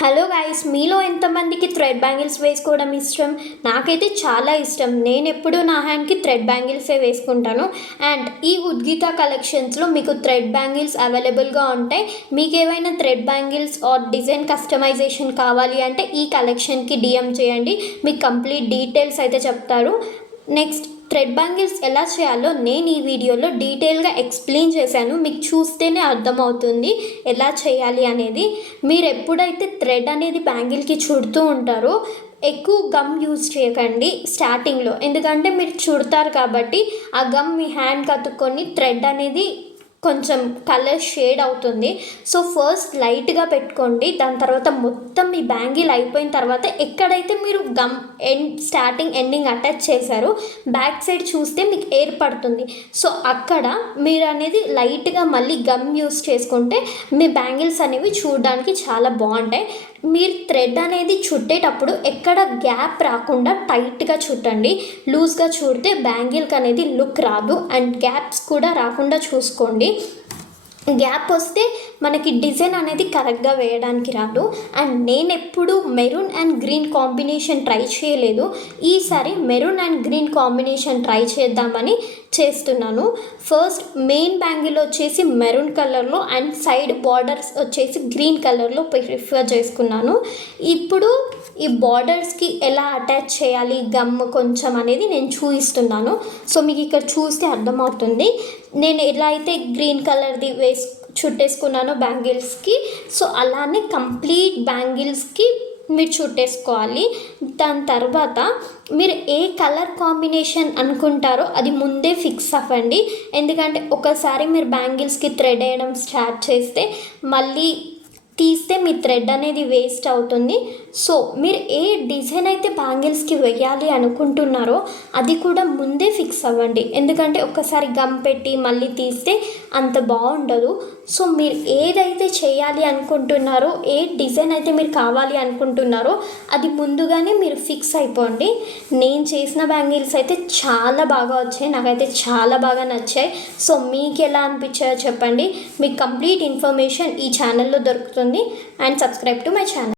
Hello guys, మీలో ఎంతమందికి thread bangles వేసుకోవడం ఇష్టం? నాకైతే చాలా ఇష్టం. నేను ఎప్పుడూ నా హ్యాండ్కి థ్రెడ్ బ్యాంగిల్సే వేసుకుంటాను. అండ్ ఈ ఉద్గీత కలెక్షన్స్లో మీకు థ్రెడ్ బ్యాంగిల్స్ అవైలబుల్గా ఉంటాయి. మీకు ఏవైనా thread bangles or design customization కావాలి అంటే ఈ కలెక్షన్కి డిఎం చేయండి, మీకు కంప్లీట్ డీటెయిల్స్ అయితే చెప్తారు. నెక్స్ట్, థ్రెడ్ బ్యాంగిల్స్ ఎలా చేయాలో నేను ఈ వీడియోలో డీటెయిల్గా ఎక్స్ప్లెయిన్ చేశాను. మీకు చూస్తేనే అర్థమవుతుంది ఎలా చేయాలి అనేది. మీరు ఎప్పుడైతే థ్రెడ్ అనేది బ్యాంగిల్కి చుడుతూ ఉంటారో ఎక్కువ గమ్ యూజ్ చేయకండి స్టార్టింగ్లో, ఎందుకంటే మీరు చుడతారు కాబట్టి ఆ గమ్ మీ హ్యాండ్కి అతుక్కొని థ్రెడ్ అనేది కొంచెం కలర్ షేడ్ అవుతుంది. సో ఫస్ట్ లైట్గా పెట్టుకోండి. దాని తర్వాత మొత్తం మీ బ్యాంగిల్ అయిపోయిన తర్వాత ఎక్కడైతే మీరు గమ్ స్టార్టింగ్ ఎండింగ్ అటాచ్ చేశారో బ్యాక్ సైడ్ చూస్తే మీకు ఏర్పడుతుంది. సో అక్కడ మీరు అనేది లైట్గా మళ్ళీ గమ్ యూస్ చేసుకుంటే మీ బ్యాంగిల్స్ అనేవి చూడడానికి చాలా బాగుంటాయి. మీరు థ్రెడ్ అనేది చుట్టేటప్పుడు ఎక్కడ గ్యాప్ రాకుండా టైట్గా చుట్టండి. లూజ్గా చుడితే బ్యాంగిల్కి అనేది లుక్ రాదు. అండ్ గ్యాప్స్ కూడా రాకుండా చూసుకోండి. గ్యాప్ వస్తే మనకి డిజైన్ అనేది కరెక్ట్గా వేయడానికి రాదు. అండ్ నేను ఎప్పుడు maroon and green combination try చేయలేదు. ఈసారి maroon and green combination try చేద్దామని చేస్తున్నాను. ఫస్ట్ మెయిన్ బ్యాంగిల్ వచ్చేసి మెరూన్ కలర్లో అండ్ సైడ్ బార్డర్స్ వచ్చేసి గ్రీన్ కలర్లో ప్రిఫర్ చేసుకున్నాను. ఇప్పుడు ఈ బార్డర్స్కి ఎలా అటాచ్ చేయాలి గమ్ కొంచెం అనేది నేను చూపిస్తున్నాను. సో మీకు ఇక్కడ చూస్తే అర్థమవుతుంది నేను ఎలా అయితే గ్రీన్ కలర్ది చుట్టేసుకున్నానో బ్యాంగిల్స్కి. సో అలానే కంప్లీట్ బ్యాంగిల్స్కి మీరు చుట్టేసుకోవాలి. దాని తర్వాత మీరు ఏ కలర్ కాంబినేషన్ అనుకుంటారో అది ముందే ఫిక్స్ అవ్వండి. ఎందుకంటే ఒకసారి మీరు బ్యాంగిల్స్కి థ్రెడ్ వేయడం స్టార్ట్ చేస్తే మళ్ళీ తీస్తే మీ థ్రెడ్ అనేది వేస్ట్ అవుతుంది. సో మీరు ఏ డిజైన్ అయితే బ్యాంగిల్స్కి వేయాలి అనుకుంటున్నారో అది కూడా ముందే ఫిక్స్ అవ్వండి. ఎందుకంటే ఒకసారి గమ్ పెట్టి మళ్ళీ తీస్తే అంత బాగుండదు. సో మీరు ఏదైతే చేయాలి అనుకుంటున్నారో, ఏ డిజైన్ అయితే మీరు కావాలి అనుకుంటున్నారో అది ముందుగానే మీరు ఫిక్స్ అయిపోండి. నేను చేసిన బ్యాంగిల్స్ అయితే చాలా బాగా వచ్చాయి, నాకైతే చాలా బాగా నచ్చాయి. సో మీకు ఎలా అనిపించాయో చెప్పండి. మీకు కంప్లీట్ ఇన్ఫర్మేషన్ ఈ ఛానల్లో దొరుకుతుంది. And subscribe to my channel.